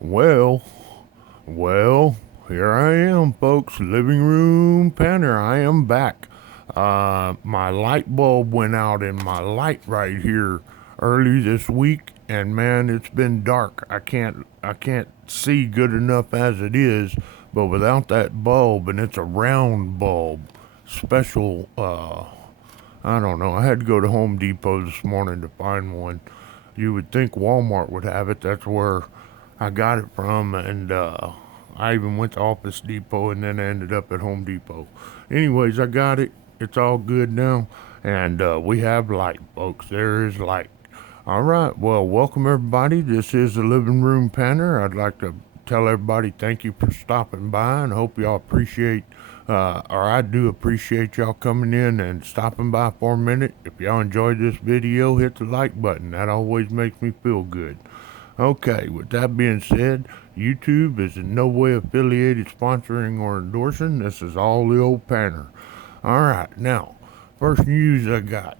Well, well, here I am, folks. Living room panner. I am back. My light bulb went out in my light right here early this week, and man, it's been dark. I can't see good enough as it is. But without that bulb, and it's a round bulb, special. I don't know. I had to go to Home Depot this morning to find one. You would think Walmart would have it. That's where I got it from, and I even went to Office Depot, and then I ended up at Home Depot. Anyways, I got it. It's all good now, and we have light, folks. There is light. All right. Well, welcome everybody. This is the Living Room Panner. I'd like to tell everybody thank you for stopping by, and hope y'all appreciate, or I do appreciate y'all coming in and stopping by for a minute. If y'all enjoyed this video, hit the like button. That always makes me feel good. Okay, with that being said, YouTube is in no way affiliated, sponsoring, or endorsing. This is all the old panner. All right, now, first news I got.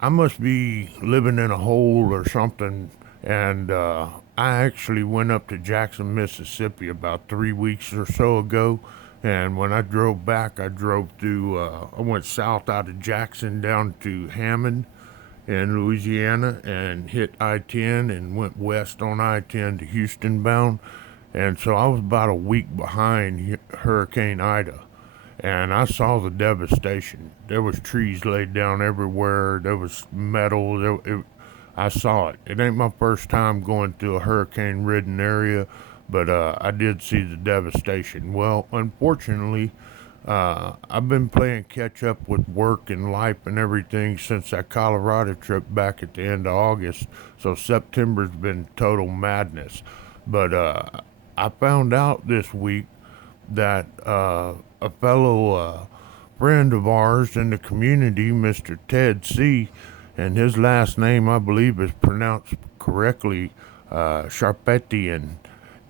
I must be living in a hole or something, and I actually went up to Jackson, Mississippi about 3 weeks or so ago. And when I drove back, I drove through, I went south out of Jackson down to Hammond in Louisiana and hit I 10 and went west on I 10 to Houston bound. And so I was about a week behind Hurricane Ida. And I saw the devastation. There was trees laid down everywhere. There was metal. I saw it. It ain't my first time going through a hurricane-ridden area, but I did see the devastation. Well, unfortunately, I've been playing catch up with work and life and everything since that Colorado trip back at the end of August. So September's been total madness. But I found out this week that a fellow friend of ours in the community, Mr. Ted C., and his last name I believe is pronounced correctly, Charpentian,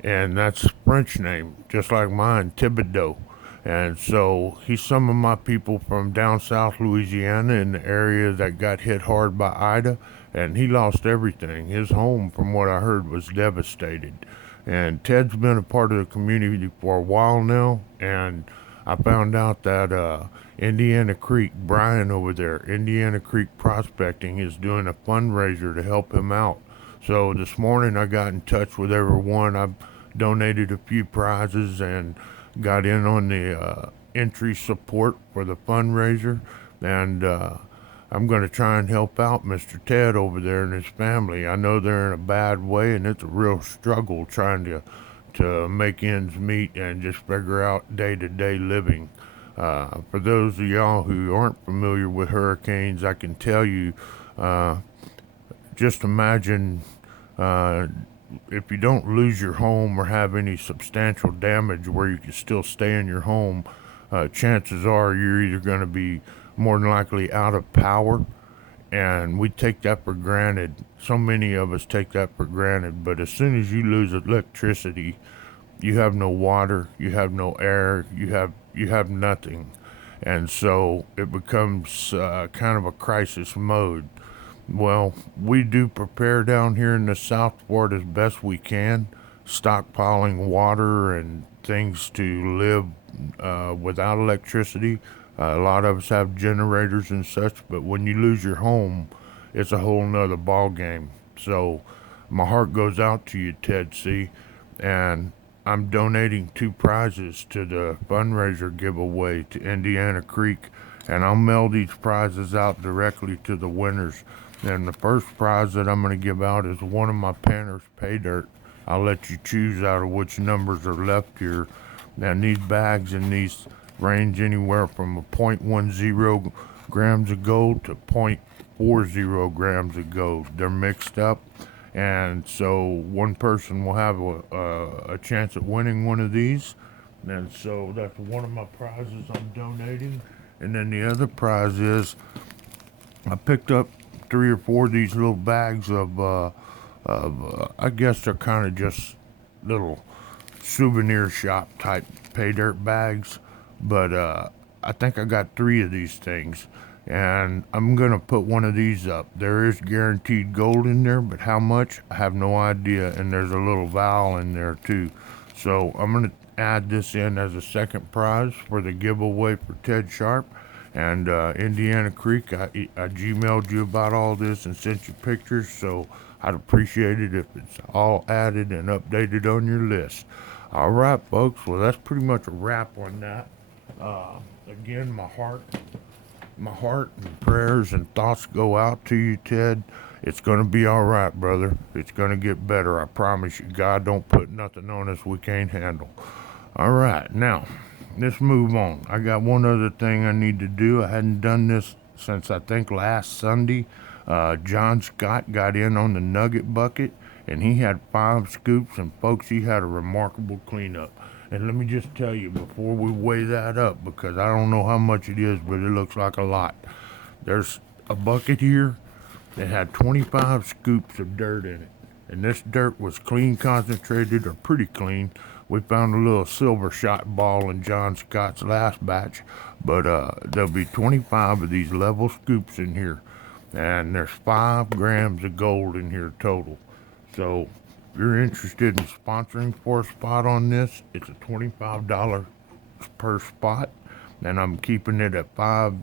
and that's French name, just like mine, Thibodeau. And so he's some of my people from down south Louisiana in the area that got hit hard by Ida, and he lost everything. His home, from what I heard, was devastated. And Ted's been a part of the community for a while now, and I found out that Indiana Creek, Brian over there, Indiana Creek Prospecting, is doing a fundraiser to help him out. So this morning I got in touch with everyone. I've donated a few prizes and got in on the entry support for the fundraiser, and I'm going to try and help out Mr. Ted over there and his family. I know they're in a bad way, and it's a real struggle trying to make ends meet and just figure out day to day living. For those of y'all who aren't familiar with hurricanes, I can tell you, uh, just imagine uh, if you don't lose your home or have any substantial damage where you can still stay in your home, chances are you're either going to be more than likely out of power. And we take that for granted. So many of us take that for granted. But as soon as you lose electricity, you have no water, you have no air, you have nothing. And so it becomes kind of a crisis mode. Well, we do prepare down here in the South for it as best we can, stockpiling water and things to live without electricity. A lot of us have generators and such, but when you lose your home, it's a whole nother ball game. So my heart goes out to you, Ted C. And I'm donating two prizes to the fundraiser giveaway to Indiana Creek, and I'll mail these prizes out directly to the winners. And the first prize that I'm going to give out is one of my Panthers pay dirt. I'll let you choose out of which numbers are left here. Now, these bags and these range anywhere from a .10 grams of gold to .40 grams of gold. They're mixed up, and so one person will have a chance at winning one of these. And so that's one of my prizes I'm donating. And then the other prize is I picked up three or four of these little bags of I guess they're kind of just little souvenir shop type pay dirt bags, but I think I got three of these things, and I'm gonna put one of these up. There is guaranteed gold in there, but how much I have no idea. And there's a little vowel in there too, so I'm gonna add this in as a second prize for the giveaway for Ted Sharp. And Indiana Creek, I Gmailed you about all this and sent you pictures, so I'd appreciate it if it's all added and updated on your list. All right, folks. Well, that's pretty much a wrap on that. Again, my heart and prayers and thoughts go out to you, Ted. It's gonna be all right, brother. It's gonna get better. I promise you. God don't put nothing on us we can't handle. All right, now let's move on. I got one other thing I need to do. I hadn't done this since I think last Sunday. John Scott got in on the Nugget bucket, and he had 5 scoops. And folks, he had a remarkable cleanup. And let me just tell you before we weigh that up, because I don't know how much it is, but it looks like a lot. There's a bucket here that had 25 scoops of dirt in it. And this dirt was clean concentrated or pretty clean. We found a little silver shot ball in John Scott's last batch, but there'll be 25 of these level scoops in here. And there's 5 grams of gold in here total. So if you're interested in sponsoring for a spot on this, it's a $25 per spot, and I'm keeping it at five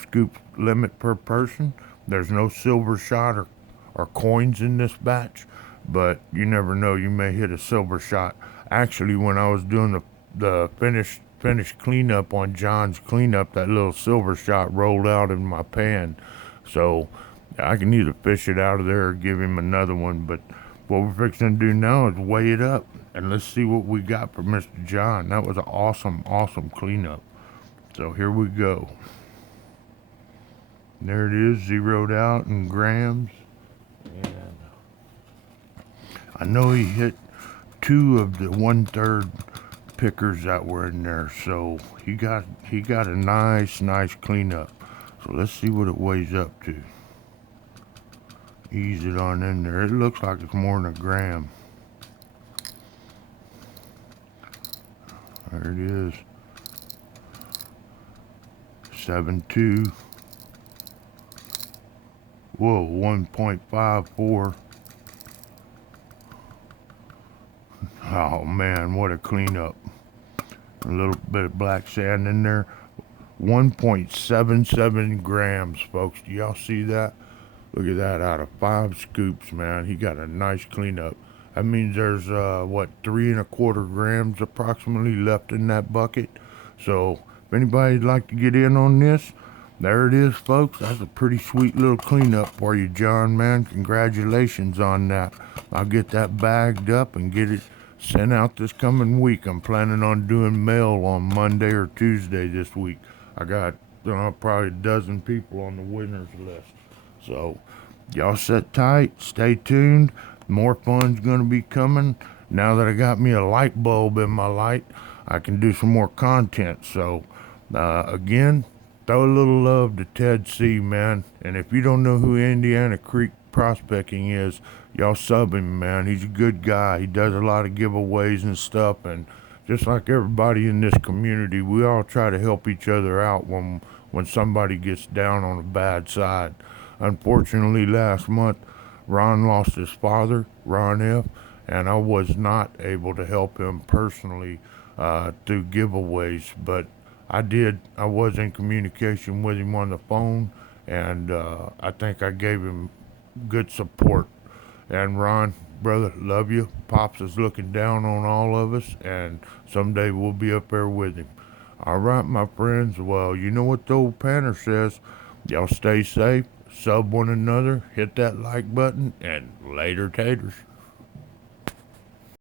scoop limit per person. There's no silver shot or coins in this batch, but you never know. You may hit a silver shot. Actually, when I was doing the finish cleanup on John's cleanup, that little silver shot rolled out in my pan. So I can either fish it out of there or give him another one. But what we're fixing to do now is weigh it up, and let's see what we got for Mr. John. That was an awesome cleanup. So here we go. There it is, zeroed out in grams. And I know he hit 2 of the 1/3 pickers that were in there, so he got a nice cleanup. So let's see what it weighs up to. Ease it on in there. It looks like it's more than a gram. There it is. 7.2. Whoa, 1.54. Oh man, what a cleanup. A little bit of black sand in there. 1.77 grams, folks. Do y'all see that? Look at that, out of 5 scoops, man. He got a nice cleanup. That means there's, 3.25 grams approximately left in that bucket. So, if anybody'd like to get in on this, there it is, folks. That's a pretty sweet little cleanup for you, John, man. Congratulations on that. I'll get that bagged up and get it sent out this coming week. I'm planning on doing mail on Monday or Tuesday this week. I got probably a dozen people on the winners list. So, y'all sit tight, stay tuned. More fun's gonna be coming. Now that I got me a light bulb in my light, I can do some more content. So, again, throw a little love to Ted C, man. And if you don't know who Indiana Creek Prospecting is, y'all sub him, man. He's a good guy. He does a lot of giveaways and stuff. And just like everybody in this community, we all try to help each other out when somebody gets down on a bad side. Unfortunately, last month, Ron lost his father, Ron F., and I was not able to help him personally through giveaways, but I did. I was in communication with him on the phone, and I think I gave him good support. And Ron, brother, love you. Pops is looking down on all of us, and someday we'll be up there with him. All right, my friends. Well, you know what the old Panner says. Y'all stay safe, sub one another, hit that like button, and later taters.